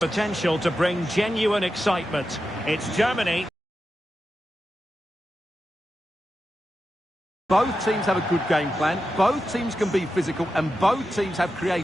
Potential to bring genuine excitement. It's Germany. Both teams have a good game plan, both teams can be physical, and both teams have creative.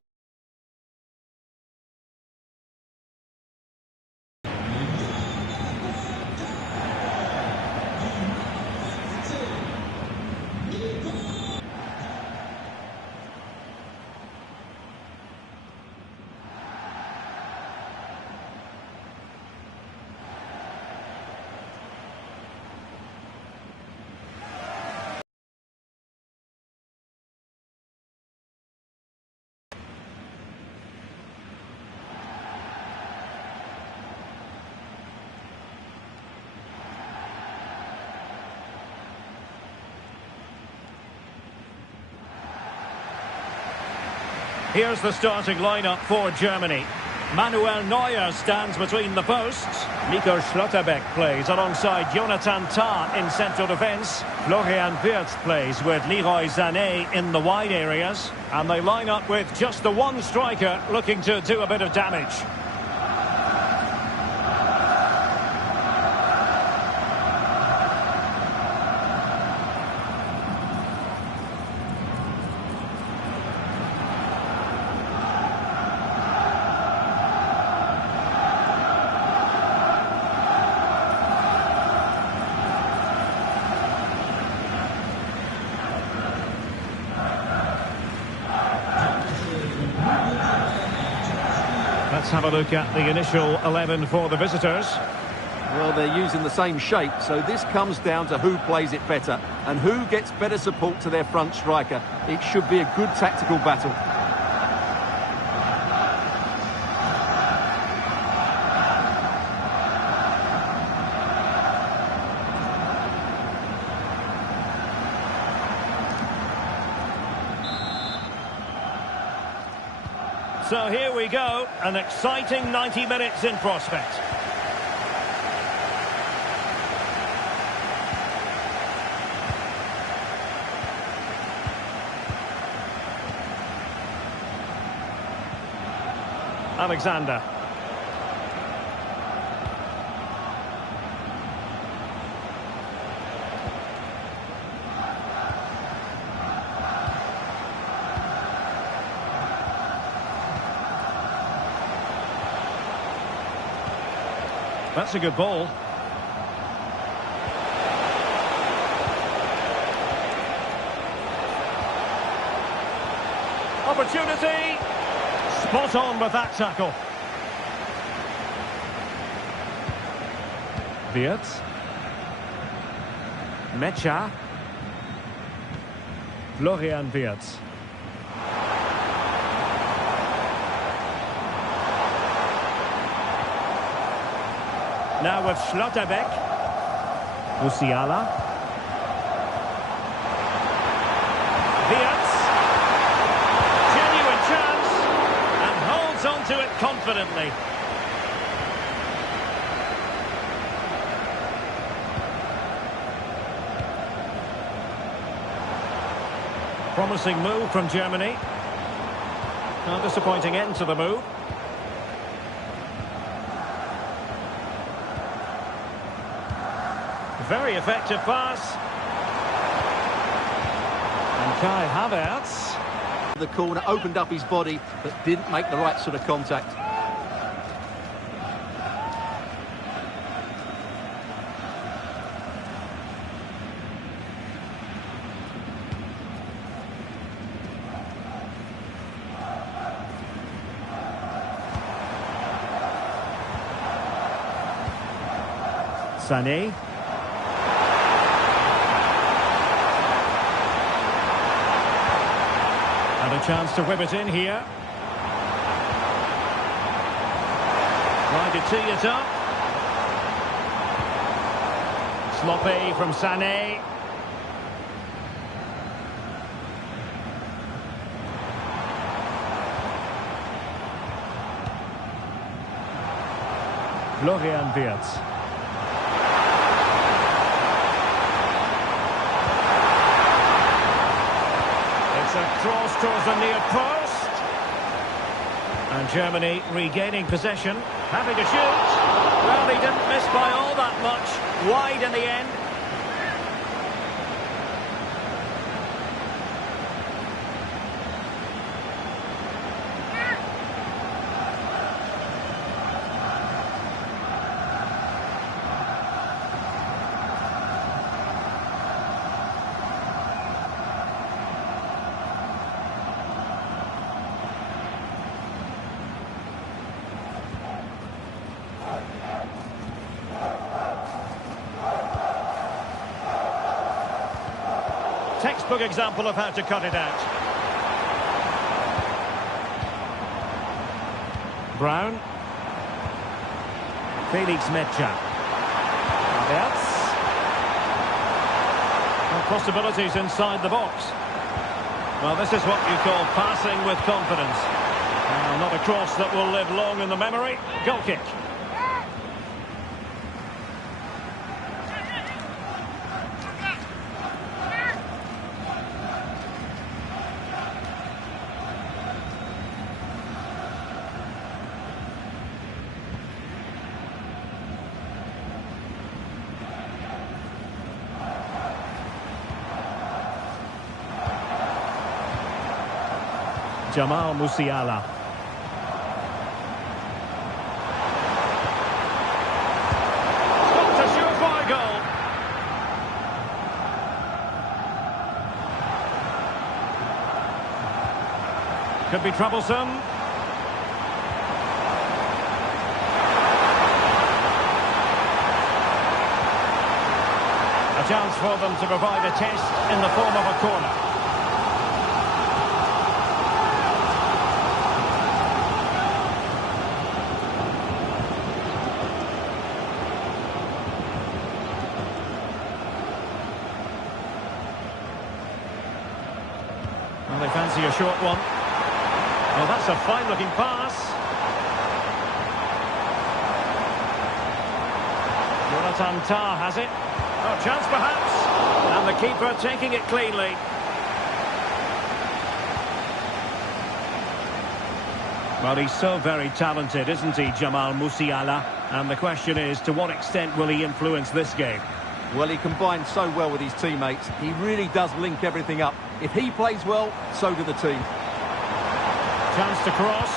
Here's the starting lineup for Germany. Manuel Neuer stands between the posts. Nico Schlotterbeck plays alongside Jonathan Tah in central defence. Florian Wirtz plays with Leroy Sané in the wide areas. And they line up with just the one striker looking to do a bit of damage. Let's have a look at the initial 11 for the visitors. Well, they're using the same shape, so this comes down to who plays it better and who gets better support to their front striker. It should be a good tactical battle. So here we go, an exciting 90 minutes in prospect. Alexander. That's a good ball. Opportunity. Spot on with that tackle. Wirtz. Mecha. Florian Wirtz. Now with Schlotterbeck. Musiala. Wirtz. Genuine chance. And holds on to it confidently. Promising move from Germany. A disappointing end to the move. Very effective pass. And Kai Havertz. The corner opened up his body, but didn't make the right sort of contact. Sané. And a chance to whip it in here. Trying to tee it up. Sloppy from Sané. Florian Wirtz. It's a cross towards the near post. And Germany regaining possession, having to shoot. Well, he didn't miss by all that much. Wide in the end. Textbook example of how to cut it out. Brown. Felix Mecha. Havertz. And possibilities inside the box. Well, this is what you call passing with confidence. Not a cross that will live long in the memory. Goal kick. Jamal Musiala. It's a surefire goal. Could be troublesome. A chance for them to provide a test in the form of a corner. Well, they fancy a short one. Well, that's a fine-looking pass. Jonathan Tah has it. Oh, chance perhaps. And the keeper taking it cleanly. Well, he's so very talented, isn't he, Jamal Musiala? And the question is, to what extent will he influence this game? Well, he combines so well with his teammates. He really does link everything up. If he plays well, so do the team. Chance to cross.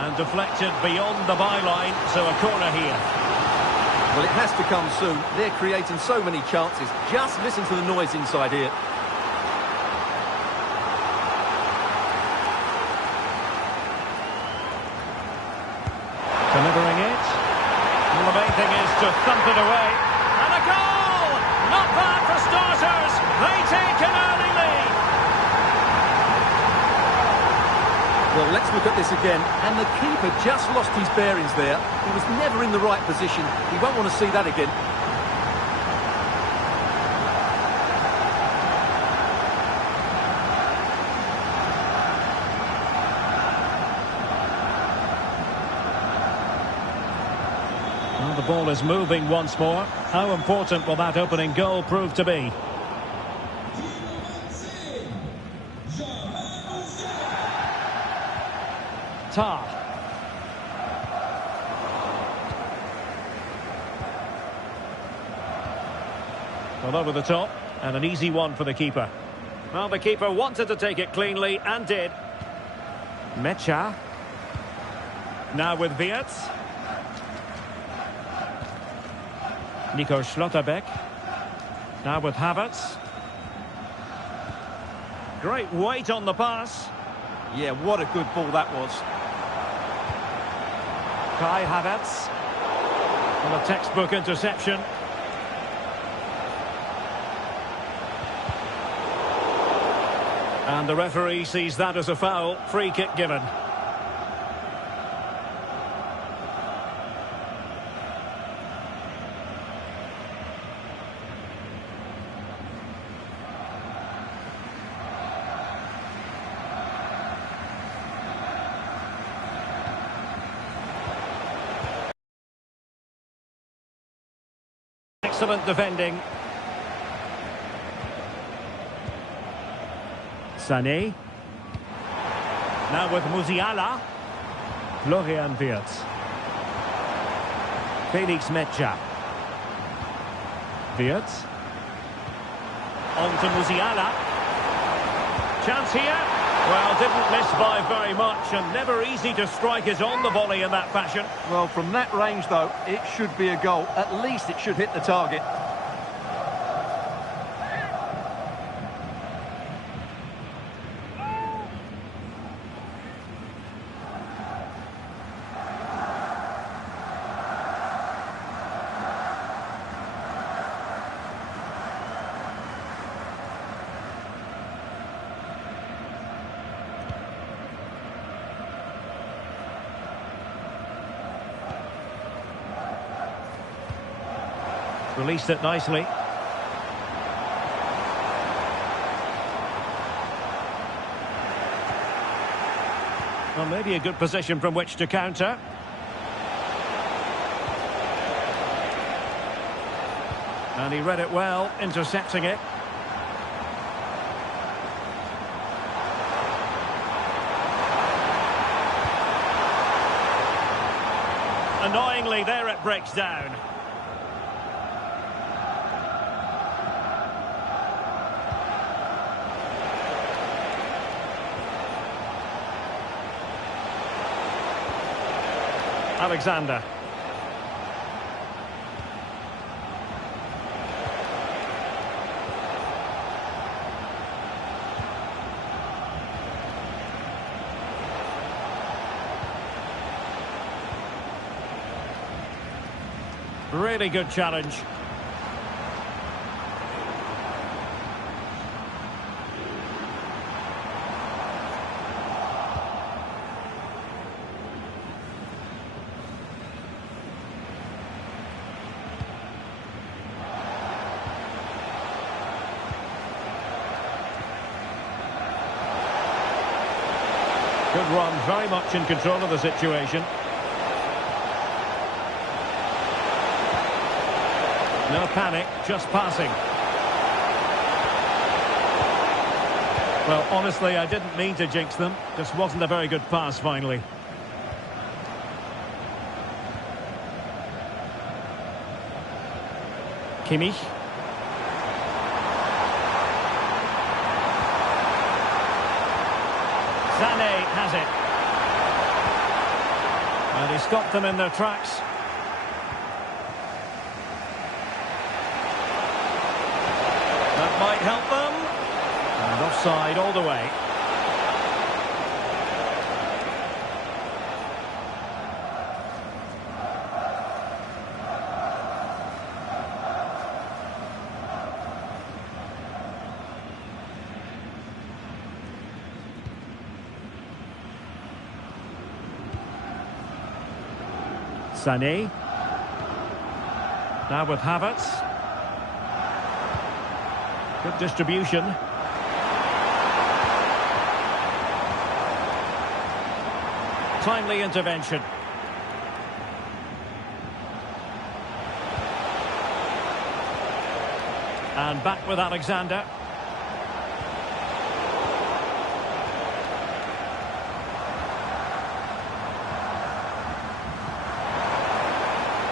And deflected beyond the byline, so a corner here. Well, it has to come soon. They're creating so many chances. Just listen to the noise inside here. Delivering it. And the main thing is to thump it away. And a goal! Not bad for starters. They take an early lead. Well, let's look at this again. And the keeper just lost his bearings there. He was never in the right position. He won't want to see that again. Well, the ball is moving once more. How important will that opening goal prove to be? Tah. Well, over the top, and an easy one for the keeper. Well, the keeper wanted to take it cleanly, and did. Mecha. Now with Wirtz. Nico Schlotterbeck. Now with Havertz. Great weight on the pass. Yeah, what a good ball that was. Kai Havertz. And a textbook interception. And the referee sees that as a foul. Free kick given. Excellent defending. Sané. Now with Musiala. Florian Wirtz. Felix Mecha. Wirtz. On to Musiala. Chance here. Well, didn't miss by very much, and never easy to strike it on the volley in that fashion. Well, from that range, though, it should be a goal. At least it should hit the target. Released it nicely. Well, maybe a good position from which to counter. And he read it well, intercepting it. Annoyingly, there it breaks down. Alexander. Really good challenge. Good run, very much in control of the situation. No panic, just passing. Well, honestly, I didn't mean to jinx them. Just wasn't a very good pass, finally. Kimmich. Sané has it. And he stopped them in their tracks. That might help them. And offside all the way. Sané. Now with Havertz. Good distribution. Timely intervention. And back with Alexander.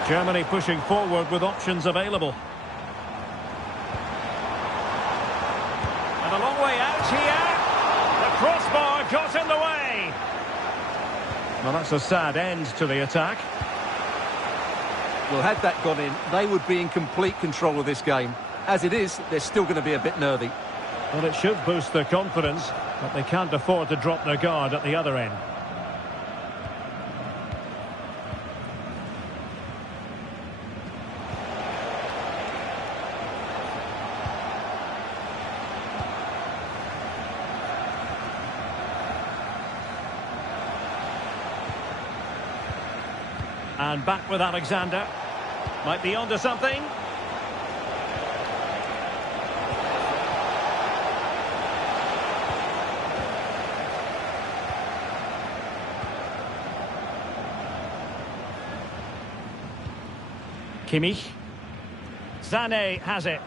Germany pushing forward with options available. And a long way out here. The crossbar got in the way. Well, that's a sad end to the attack. Well, had that gone in, they would be in complete control of this game. As it is, they're still going to be a bit nervy. Well, it should boost their confidence, but they can't afford to drop their guard at the other end. And back with Alexander. Might be onto something. Kimmich. Sané has it.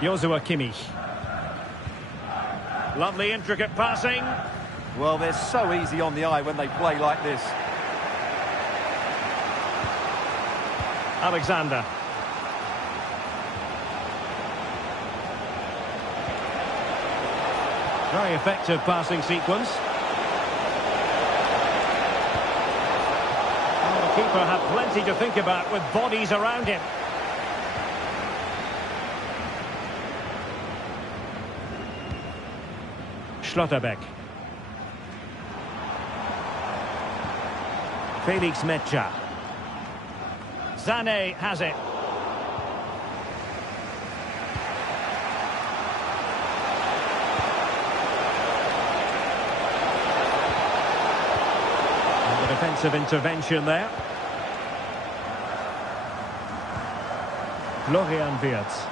Joshua Kimmich. Lovely intricate passing. Well, they're so easy on the eye when they play like this. Alexander. Very effective passing sequence. Well, the keeper had plenty to think about with bodies around him. Schlotterbeck. Felix Mecha. Sané has it. And the defensive intervention there. Florian Wirtz.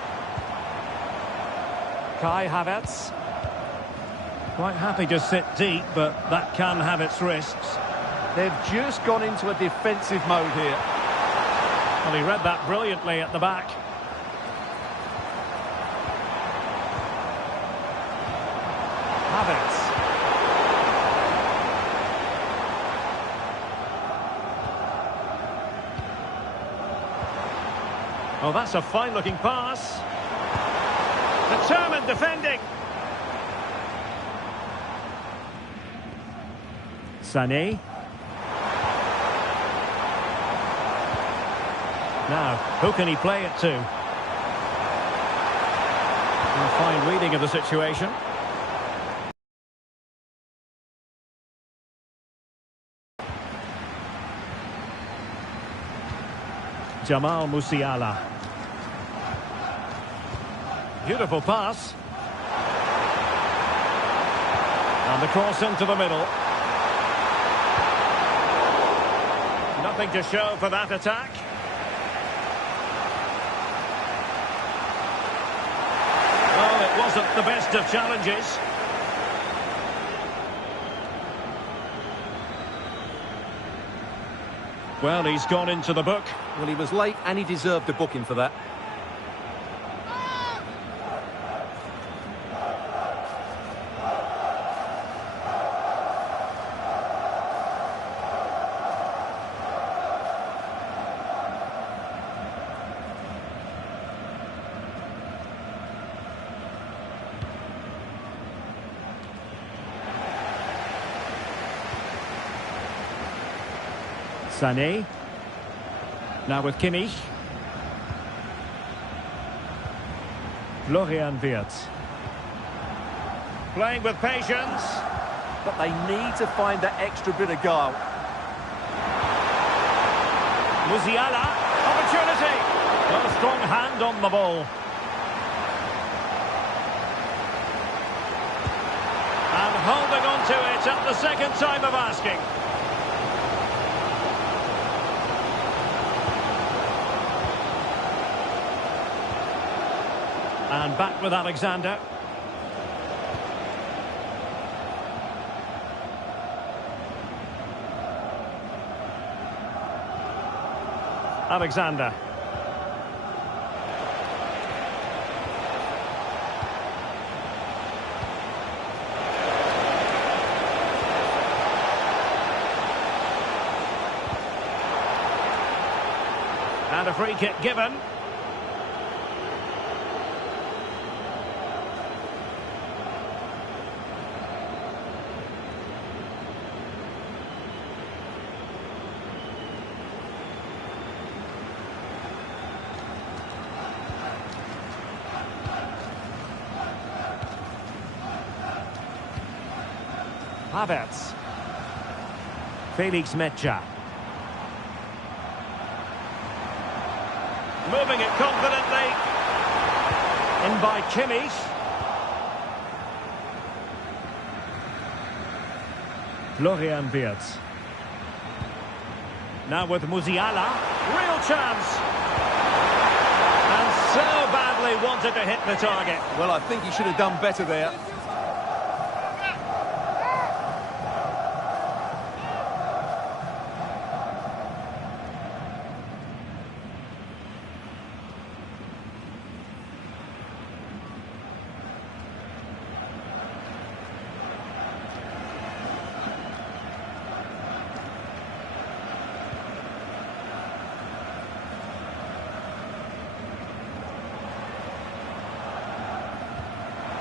Kai Havertz. Quite happy to sit deep, but that can have its risks. They've just gone into a defensive mode here. Well, he read that brilliantly at the back. Havertz. Oh, that's a fine-looking pass. Determined defending. Sané. Now, who can he play it to? A fine reading of the situation. Jamal Musiala. Beautiful pass. And the cross into the middle. Nothing to show for that attack. Well, it wasn't the best of challenges. Well, he's gone into the book. Well, he was late and he deserved a booking for that. Sané. Now with Kimmich. Florian Wirtz. Playing with patience. But they need to find that extra bit of guile. Musiala. Opportunity. Got a strong hand on the ball. And holding on to it at the second time of asking. And back with Alexander. Alexander. And a free kick given. Havertz. Felix Mecha. Moving it confidently. In by Kimmich. Florian Wirtz. Now with Musiala. Real chance. And so badly wanted to hit the target. Well, I think he should have done better there.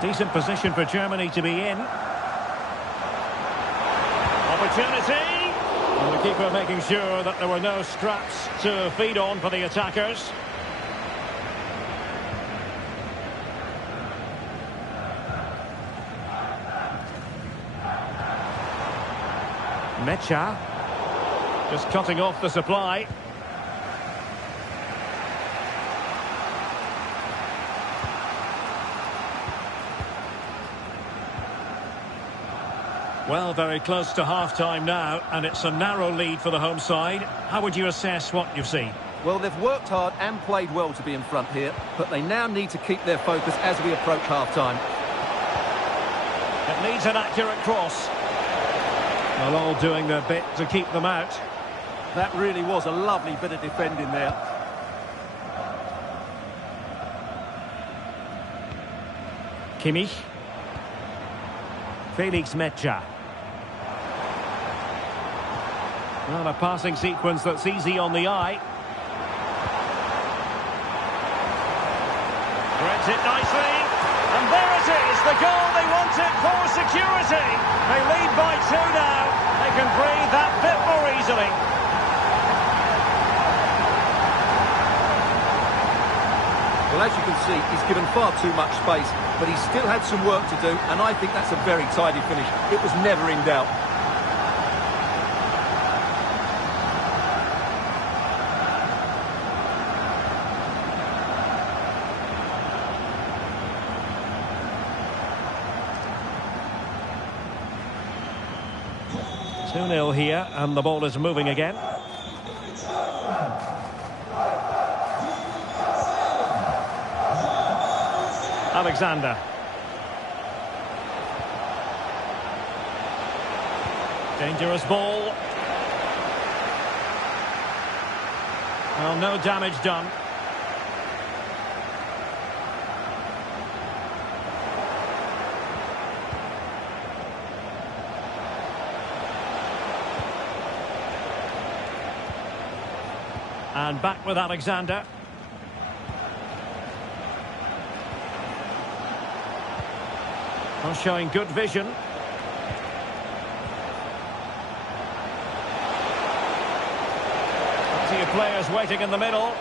Decent position for Germany to be in. Opportunity. And the keeper making sure that there were no scraps to feed on for the attackers. Mecha. Just cutting off the supply. Well, very close to half-time now, and it's a narrow lead for the home side. How would you assess what you've seen? Well, they've worked hard and played well to be in front here, but they now need to keep their focus as we approach half-time. It needs an accurate cross. Well, all doing their bit to keep them out. That really was a lovely bit of defending there. Kimmich. Felix Mecha. Well, a passing sequence that's easy on the eye. Threads it nicely. And there it is, the goal they wanted for security. They lead by 2 now. They can breathe that bit more easily. Well, as you can see, he's given far too much space, but he's still had some work to do, and I think that's a very tidy finish. It was never in doubt. Two 0 here, and the ball is moving again. Alexander. Dangerous ball. Well, no damage done. And back with Alexander. Well, showing good vision. Plenty of players waiting in the middle.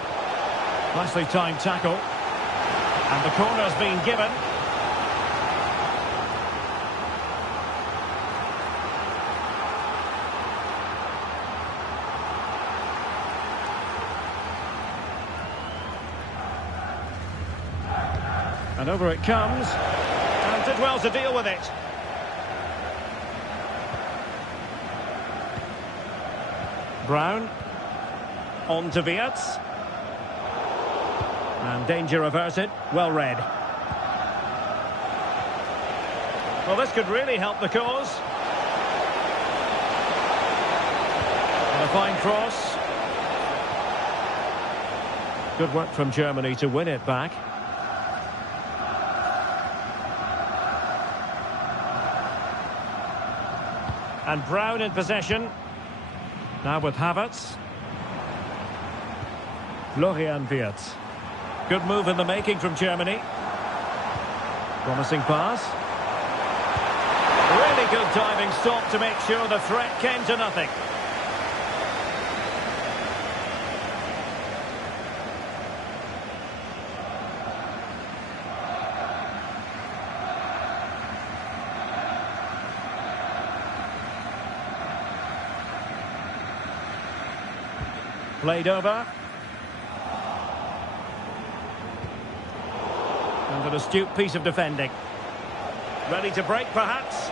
Nicely timed tackle. And the corner's been given. And over it comes. And did well to deal with it. Brown. On to Wirtz. And danger averted. Well read. Well, this could really help the cause. And a fine cross. Good work from Germany to win it back. And Brown in possession. Now with Havertz. Florian Wirtz. Good move in the making from Germany. Promising pass. Really good diving stop to make sure the threat came to nothing. Played over. And an astute piece of defending. Ready to break, perhaps.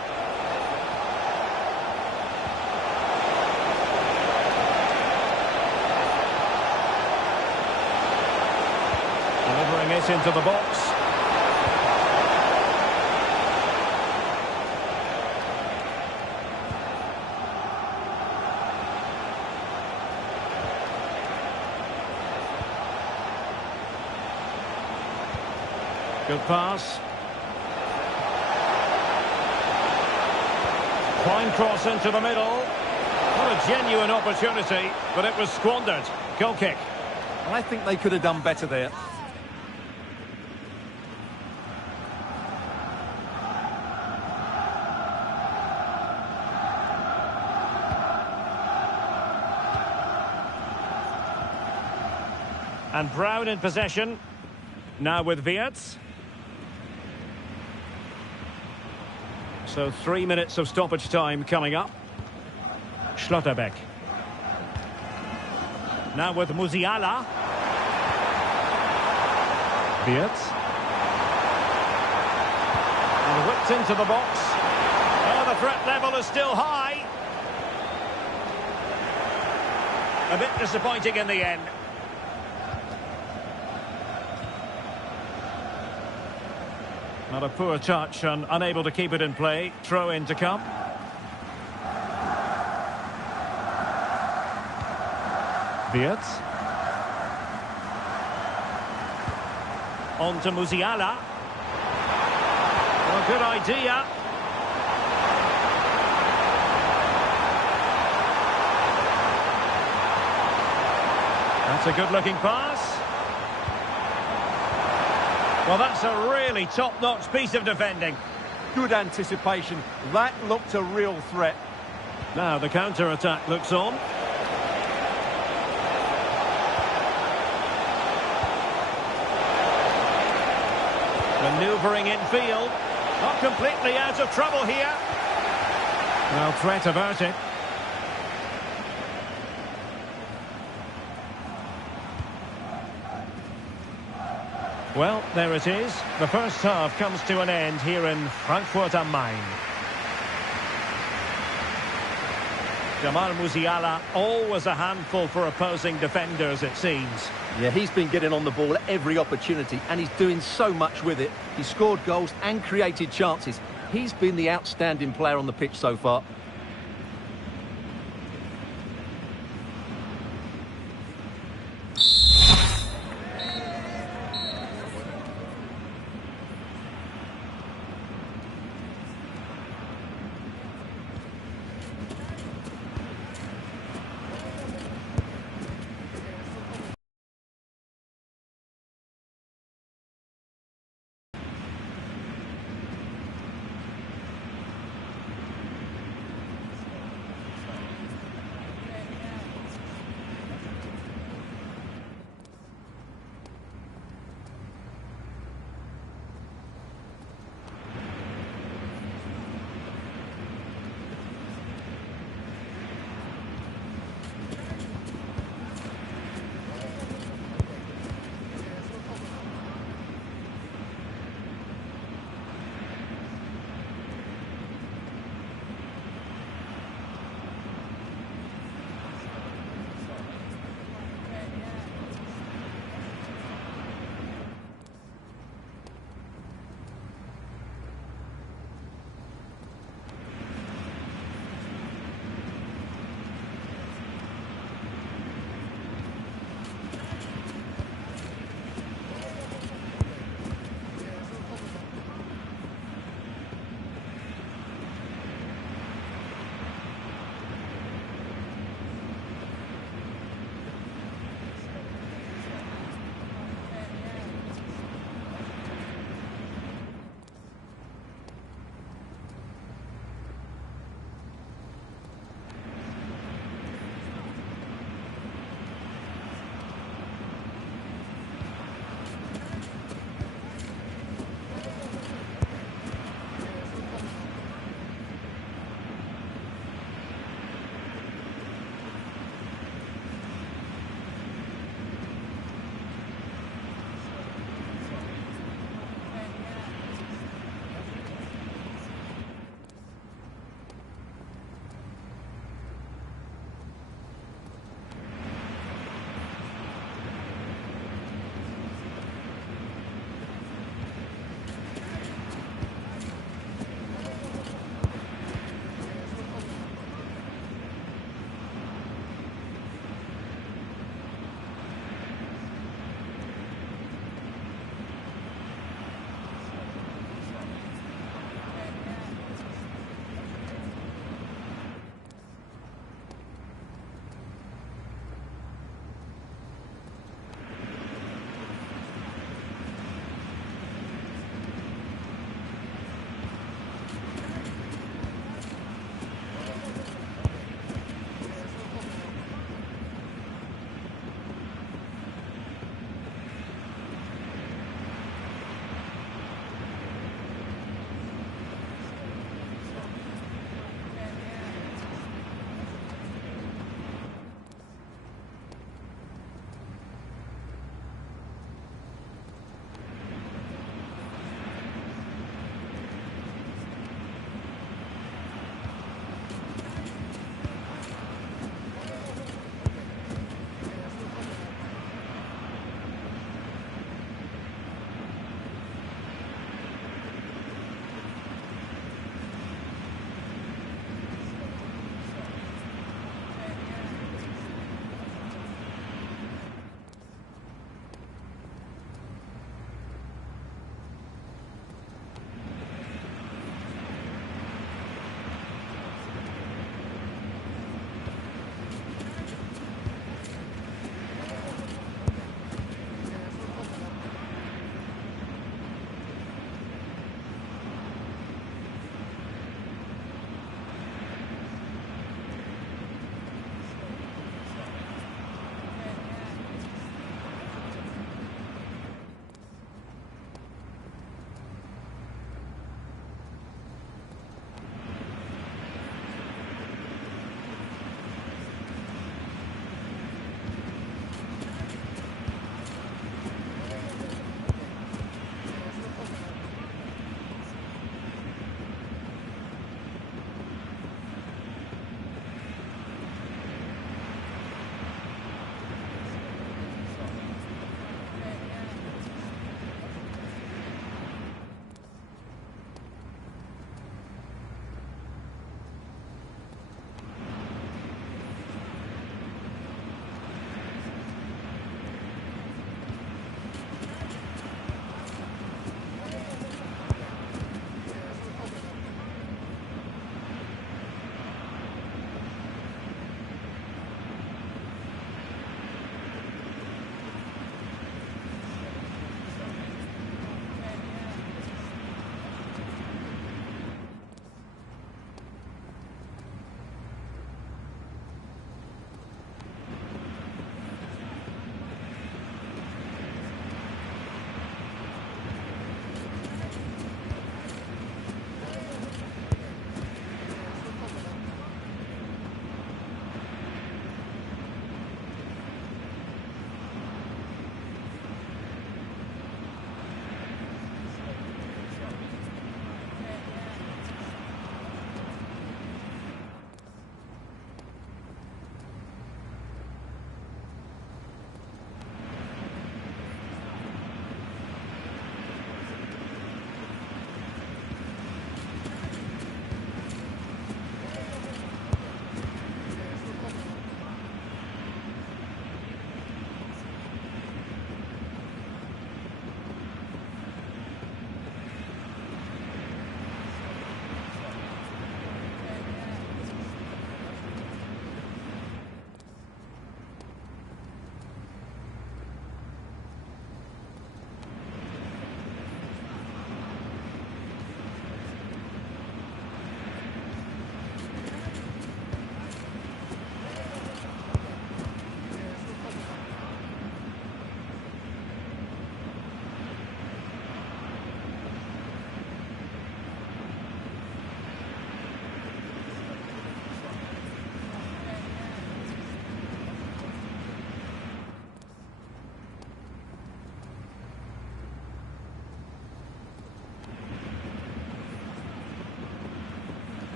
Delivering it into the box. Good pass. Fine cross into the middle. What a genuine opportunity, but it was squandered. Goal kick. And I think they could have done better there. And Brown in possession. Now with Wirtz. So 3 minutes of stoppage time coming up. Schlotterbeck. Now with Musiala. Wirtz. And whipped into the box. Oh, the threat level is still high. A bit disappointing in the end. Not a poor touch and unable to keep it in play. Throw in to come. Wirtz. On to Musiala. Well, good idea. That's a good-looking pass. Well, that's a really top-notch piece of defending. Good anticipation. That looked a real threat. Now the counter-attack looks on. Manoeuvring infield. Not completely out of trouble here. Well, threat averted. Well, there it is. The first half comes to an end here in Frankfurt am Main. Jamal Musiala, always a handful for opposing defenders, it seems. Yeah, he's been getting on the ball at every opportunity, and he's doing so much with it. He scored goals and created chances. He's been the outstanding player on the pitch so far.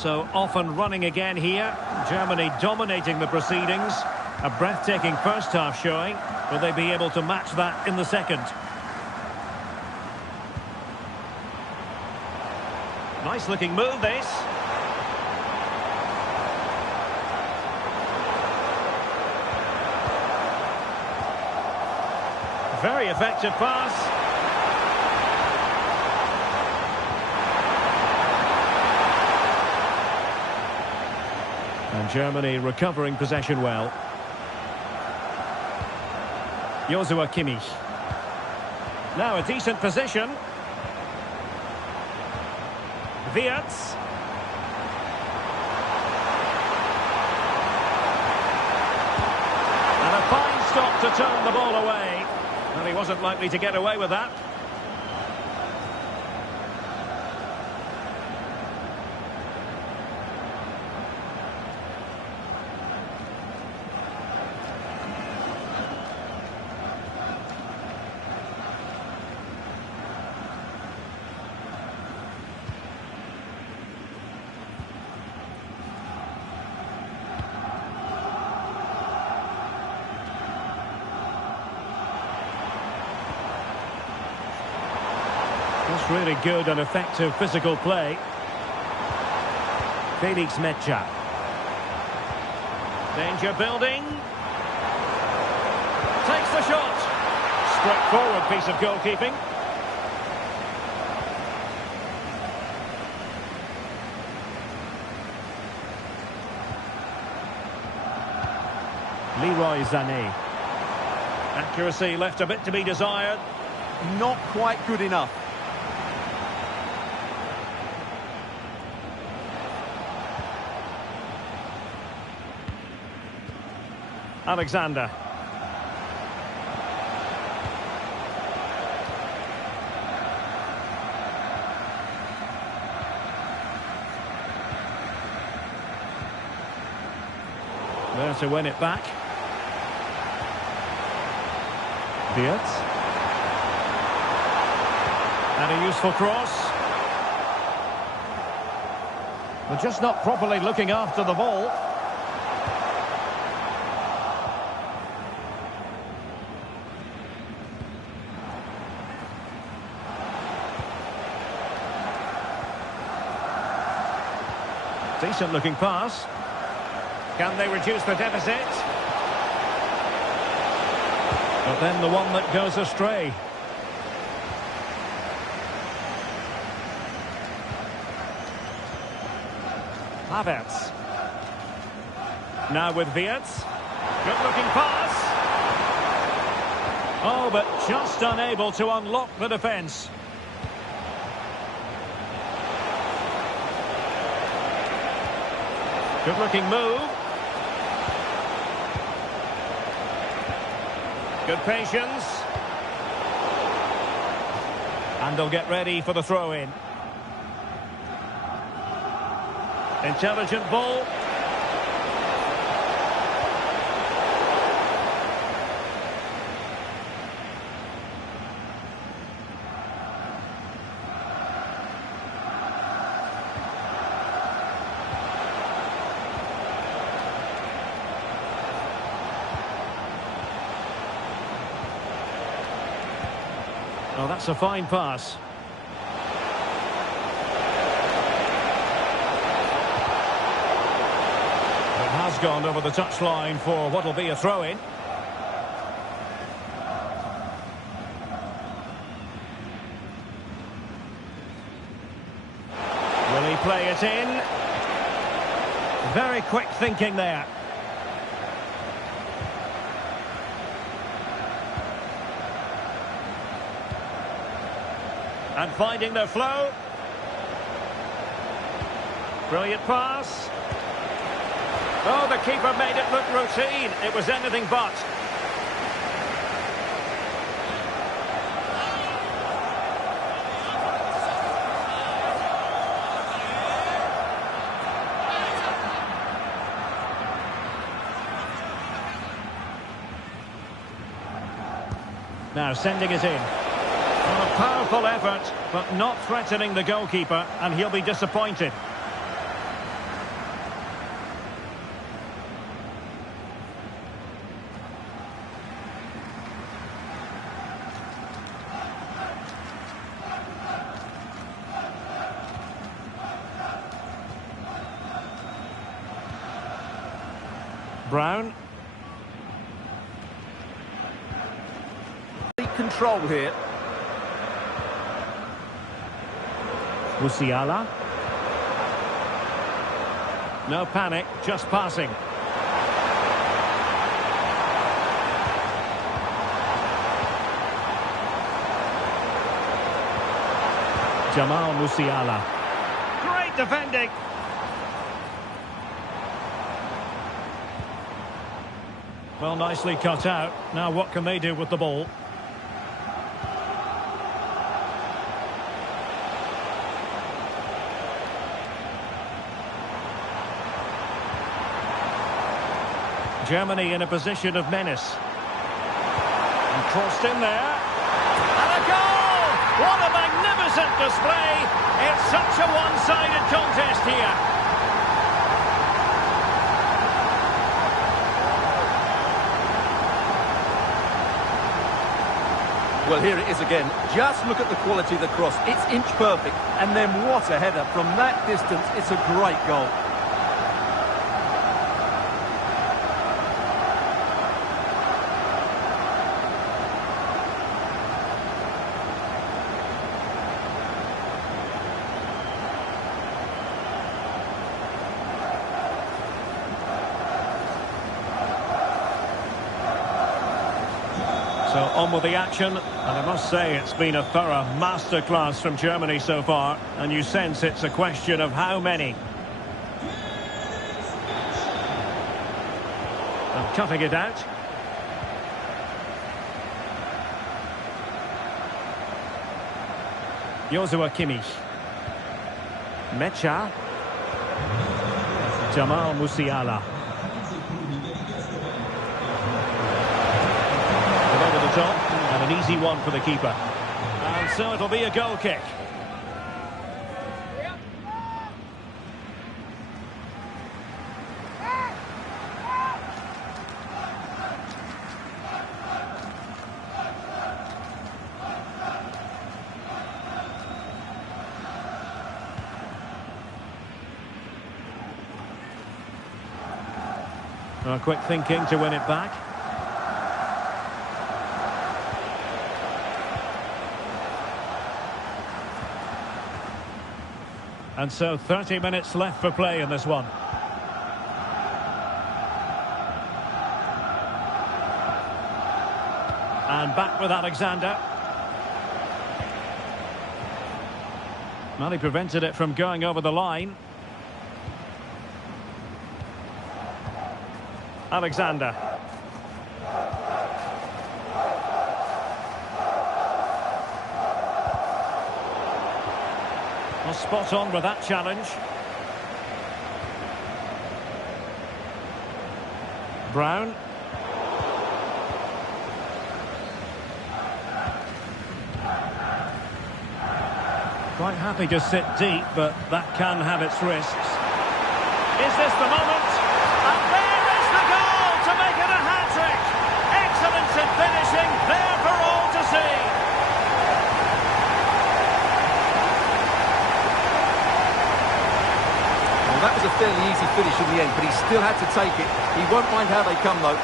So off and running again here. Germany dominating the proceedings. A breathtaking first half showing. Will they be able to match that in the second? Nice looking move, this. Very effective pass. And Germany recovering possession well. Joshua Kimmich. Now a decent position. Wirtz. And a fine stop to turn the ball away. And he wasn't likely to get away with that. That's really good and effective physical play. Felix Mecha. Danger building. Takes the shot. Straightforward piece of goalkeeping. Leroy Sané. Accuracy left a bit to be desired. Not quite good enough. Alexander. There to win it back. Wirtz. And a useful cross. They're just not properly looking after the ball. Decent looking pass. Can they reduce the deficit? But then the one that goes astray. Havertz. Now with Wirtz. Good looking pass. Oh, but just unable to unlock the defence. Good looking move. Good patience. And they'll get ready for the throw-in. Intelligent ball. Oh, that's a fine pass. It has gone over the touchline for what will be a throw-in. Will he play it in? Very quick thinking there. And finding their flow. Brilliant pass. Oh, the keeper made it look routine. It was anything but. Now sending it in. Well, a powerful effort, but not threatening the goalkeeper, and he'll be disappointed. Brown. Control here. Musiala. No panic, just passing. Jamal Musiala. Great defending. Well, nicely cut out. Now what can they do with the ball? Germany in a position of menace. And crossed in there. And a goal! What a magnificent display! It's such a one-sided contest here. Well, here it is again. Just look at the quality of the cross. It's inch perfect. And then what a header. From that distance, it's a great goal. So on with the action, and I must say it's been a thorough masterclass from Germany so far, and you sense it's a question of how many. And cutting it out. Joshua Kimmich. Mecha. Jamal Musiala. Over the top, and an easy one for the keeper. And so it'll be a goal kick. Quick thinking to win it back. And so 30 minutes left for play in this one. And back with Alexander. Well, he prevented it from going over the line. Alexander. Well, spot on with that challenge. Brown. Quite happy to sit deep, but that can have its risks. Is this the moment? And there is the goal to make it a hat-trick. Excellence in finishing, there for all to see. Well, that was a fairly easy finish in the end, but he still had to take it. He won't mind how they come, though.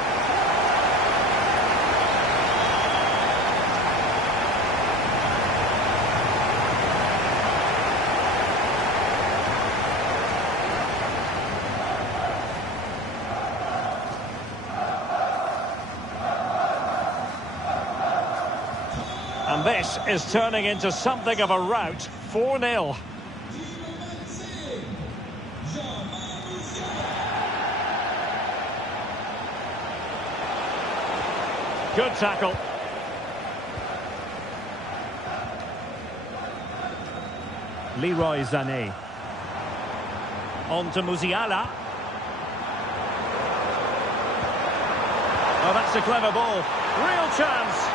And this is turning into something of a rout. 4-0. Good tackle. Leroy Sané. On to Musiala. Oh, that's a clever ball. Real chance.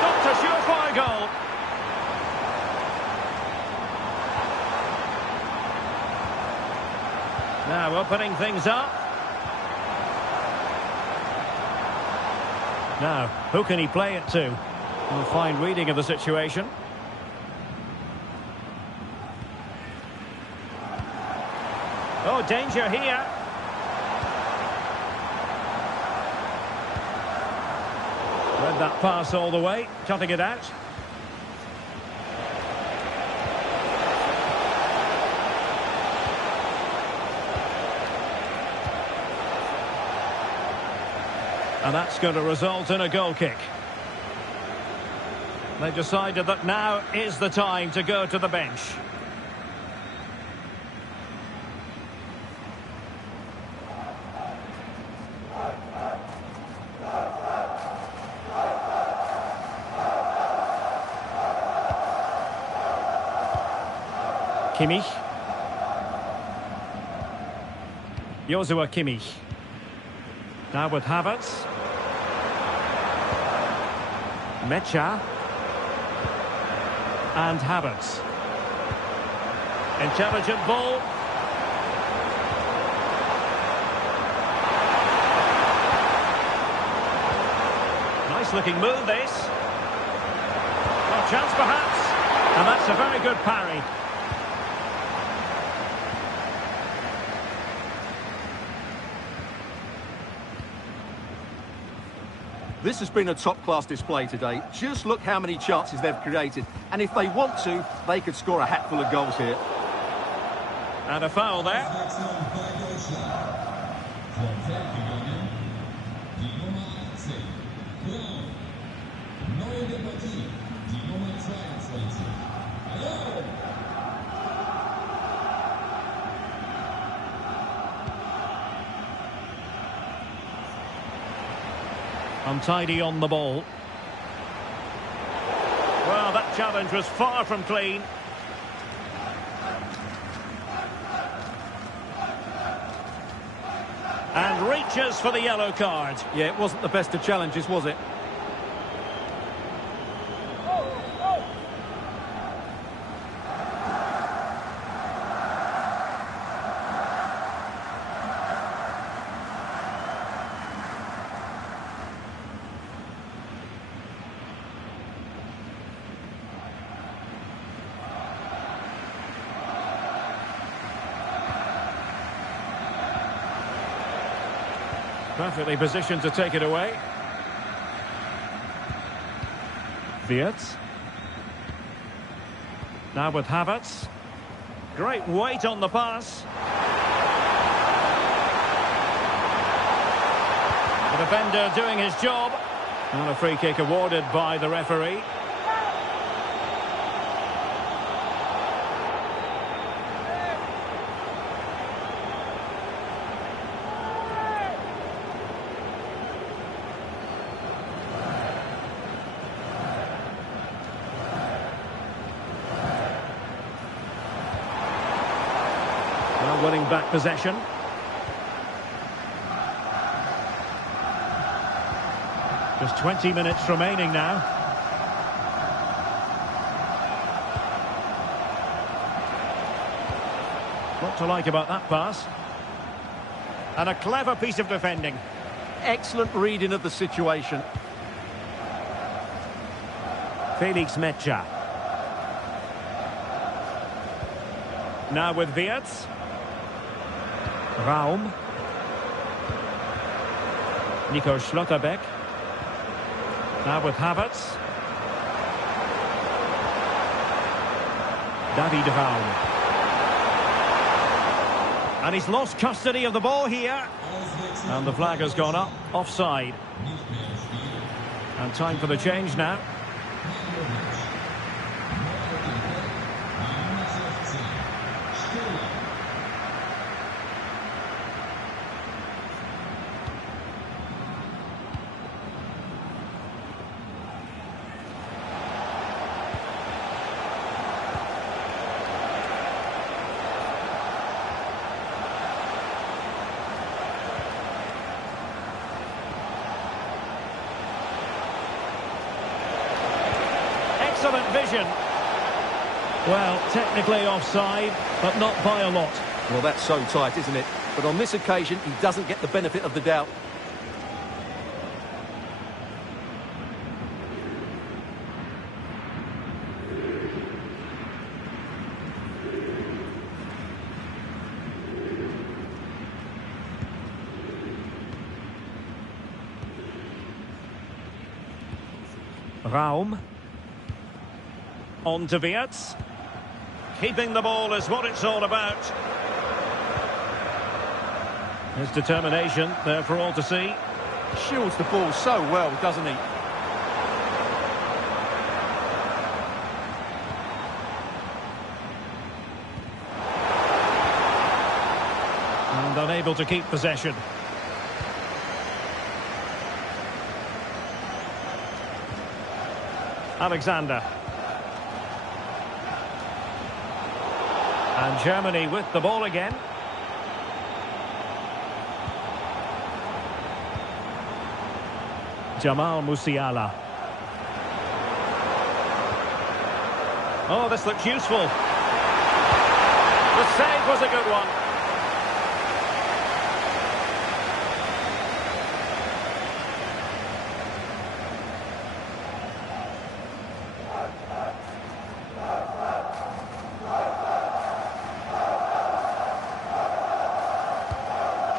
Stopped a surefire goal. Now opening things up. Now, who can he play it to? A fine reading of the situation. Oh, danger here. that pass all the way, cutting it out. And that's going to result in a goal kick. They've decided that now is the time to go to the bench. Kimmich. Joshua Kimmich. Now with Havertz. Mecha. And Havertz. Intelligent ball. Nice looking move this. Well, chance perhaps. And that's a very good parry. This has been a top-class display today. Just look how many chances they've created. And if they want to, they could score a hatful of goals here. And a foul there. Untidy on the ball. Well, that challenge was far from clean. And reaches for the yellow card. Yeah, it wasn't the best of challenges, was it? Perfectly positioned to take it away. Wirtz. Now with Havertz. Great weight on the pass. The defender doing his job. And a free kick awarded by the referee. Winning back possession. Just 20 minutes remaining now. What to like about that pass. And a clever piece of defending. Excellent reading of the situation. Felix Mecha. Now with Wirtz. Raum. Nico Schlotterbeck. Now with Havertz. David Raum. And he's lost custody of the ball here. And the flag has gone up. Offside. And time for the change now. Excellent vision. Well, technically offside, but not by a lot. Well, that's so tight, isn't it? But on this occasion, he doesn't get the benefit of the doubt. Raum. On to Wirtz. Keeping the ball is what it's all about. His determination there for all to see. Shields the ball so well, doesn't he? And unable to keep possession. Alexander. And Germany with the ball again. Jamal Musiala. Oh, this looks useful. The save was a good one.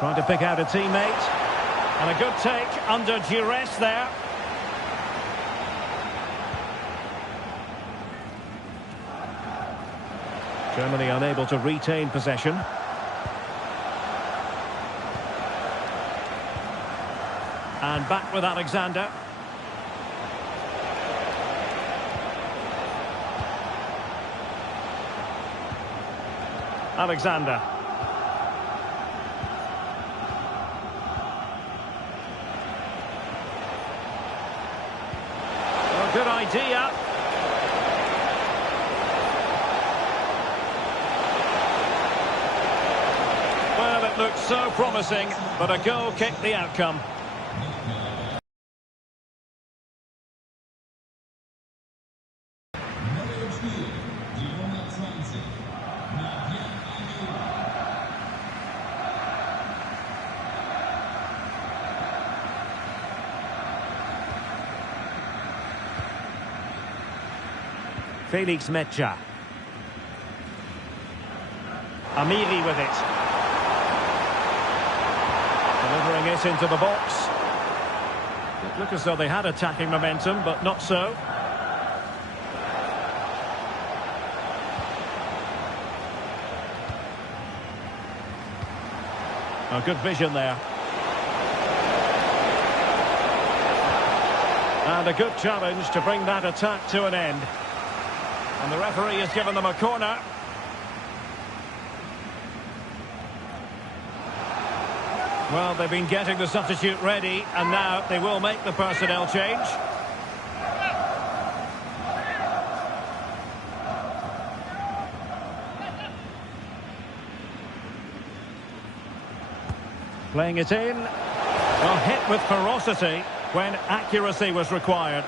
Trying to pick out a teammate. And a good take under duress there. Germany unable to retain possession. And back with Alexander. Alexander. Good idea. Well, it looked so promising, but a goal kicked the outcome. Felix Mecha. Amiri with it. Delivering it into the box. It looked as though they had attacking momentum, but not so. A good vision there. And a good challenge to bring that attack to an end. And the referee has given them a corner. Well, they've been getting the substitute ready, and now they will make the personnel change. Playing it in. Well, hit with ferocity when accuracy was required.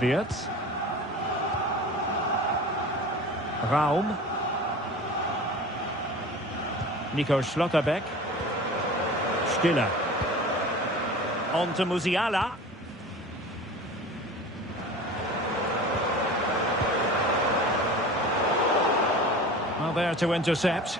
Wirtz. Raum. Nico Schlotterbeck. Stiller. On to Musiala. Well, there to intercept.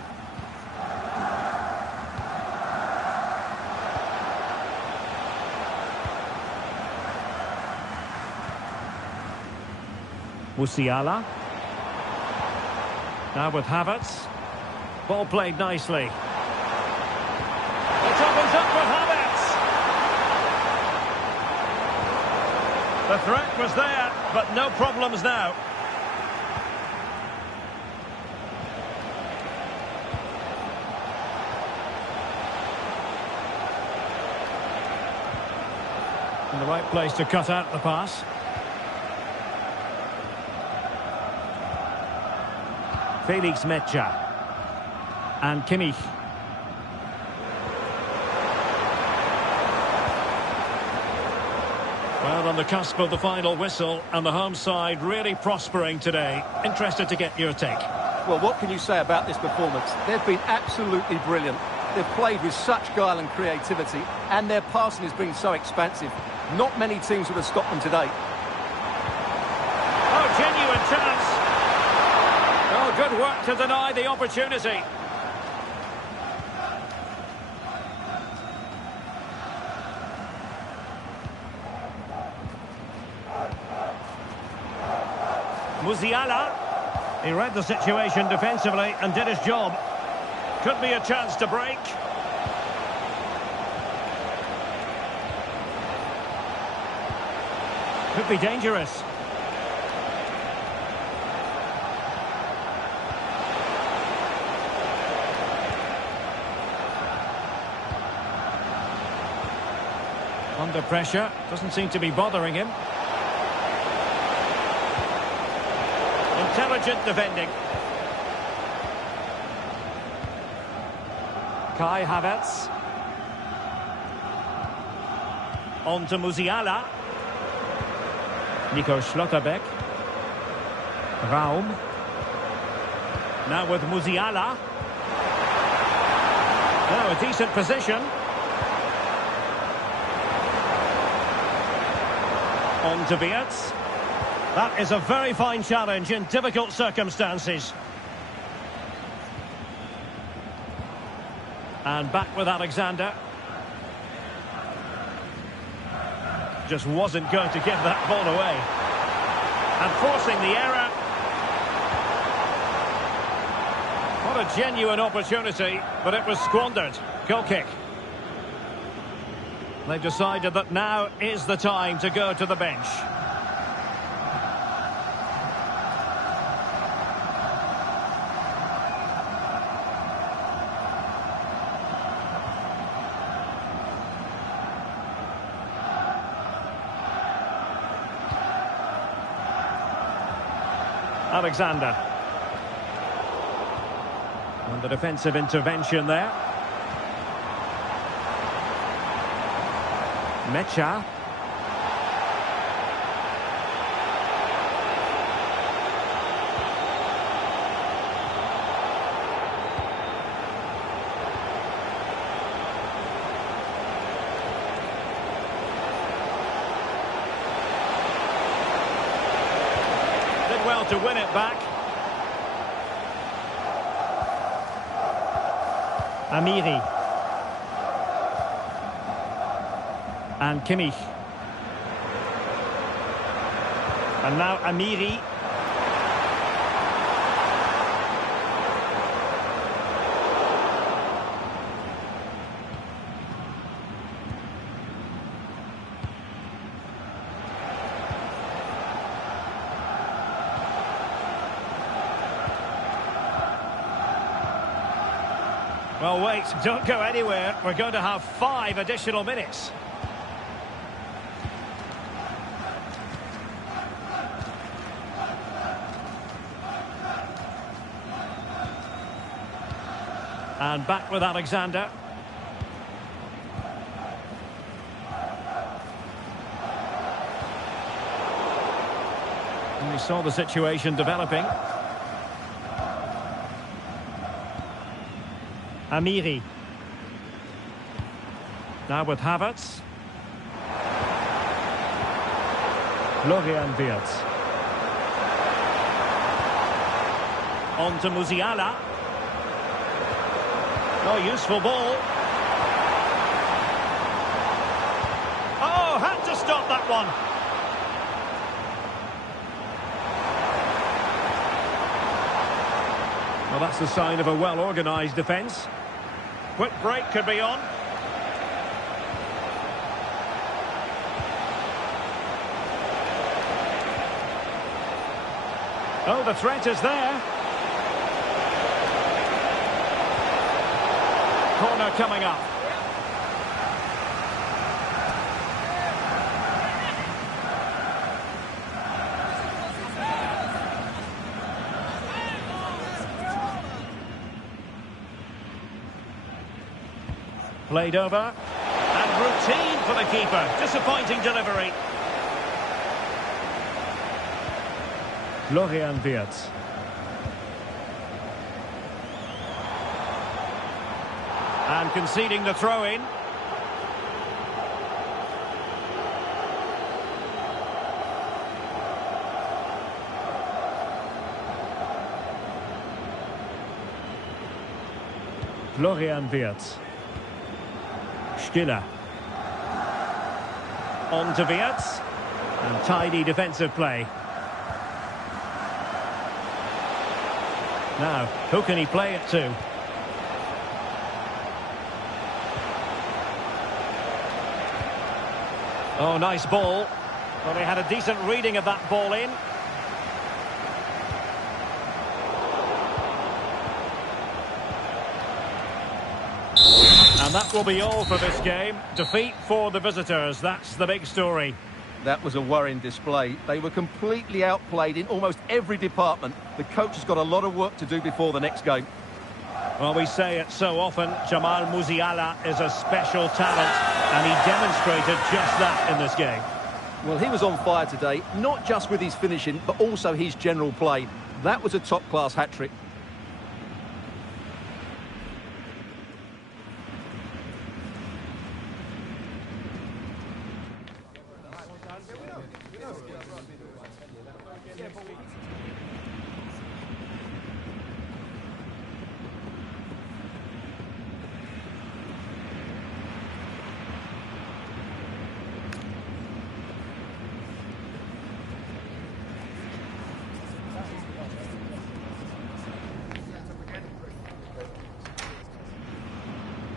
Musiala. Now with Havertz. Ball played nicely. It opens up with Havertz. The threat was there, but no problems now. In the right place to cut out the pass. Felix Mecha and Kimmich. Well, on the cusp of the final whistle, and the home side really prospering today. Interested to get your take. Well, what can you say about this performance? They've been absolutely brilliant. They've played with such guile and creativity, and their passing has been so expansive. Not many teams would have stopped them today. Oh, genuine chance. Oh, good work to deny the opportunity. Musiala. He read the situation defensively and did his job. Could be a chance to break. Could be dangerous. Under pressure. Doesn't seem to be bothering him. Intelligent defending. Kai Havertz. On to Musiala. Nico Schlotterbeck. Raum. Now with Musiala. Now a decent position. On to Wirtz. That is a very fine challenge in difficult circumstances. And back with Alexander. Just wasn't going to give that ball away. And forcing the error. What a genuine opportunity, but it was squandered. Goal kick. They've decided that now is the time to go to the bench. Alexander. And the defensive intervention there. Mecha. Did well to win it back. Amiri. And Kimmich. And now Amiri. Well, wait, don't go anywhere. We're going to have 5 additional minutes. And back with Alexander. And we saw the situation developing. Amiri. Now with Havertz. Florian Wirtz. On to Musiala. Oh, useful ball. Oh, had to stop that one. Well, that's the sign of a well-organised defence. Quick break could be on. Oh, the threat is there. Corner coming up. Played over. And routine for the keeper. Disappointing delivery. Florian Wirtz. And conceding the throw-in. Florian Wirtz. Stiller. On to Wirtz. And tidy defensive play. Now, who can he play it to? Oh, nice ball. Well, they had a decent reading of that ball in. And that will be all for this game. Defeat for the visitors. That's the big story. That was a worrying display. They were completely outplayed in almost every department. The coach has got a lot of work to do before the next game. Well, we say it so often, Jamal Musiala is a special talent, and he demonstrated just that in this game. Well, he was on fire today, not just with his finishing, but also his general play. That was a top-class hat-trick.